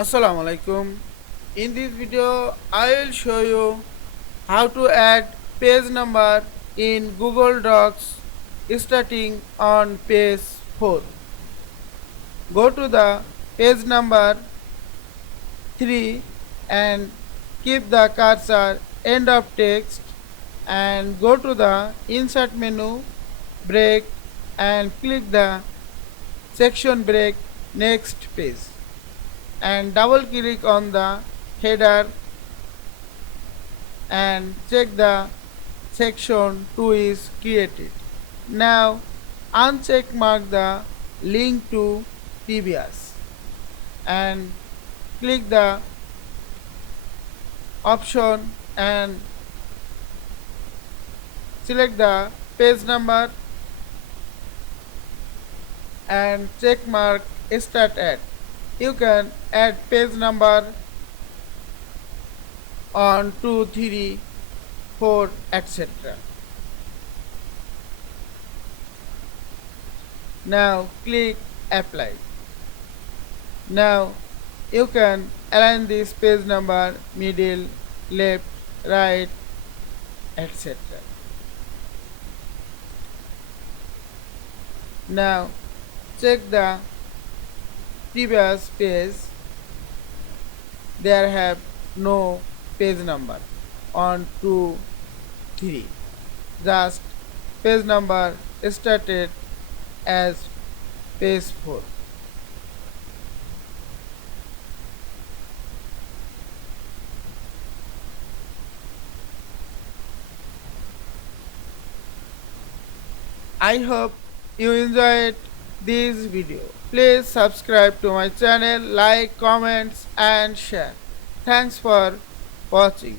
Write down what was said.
Assalamu Walaikum. In this video, I will show you how to add page number in Google Docs starting on page 4. Go to the page number 3 and keep the cursor end of text and go to the insert menu, break and click the section break next page and double click on the header and check the section 2 is created. Now uncheck mark the link to previous and click the option and select the page number and check mark start add. You can add page number on 2, 3, 4, etc. Now click apply. Now you can align this page number middle, left, right, etc. Now check the previous page. There have no page number on 2, 3. Just page number started as page 4. I hope you enjoyed this video. Please subscribe to my channel, like, comments and share. Thanks for watching.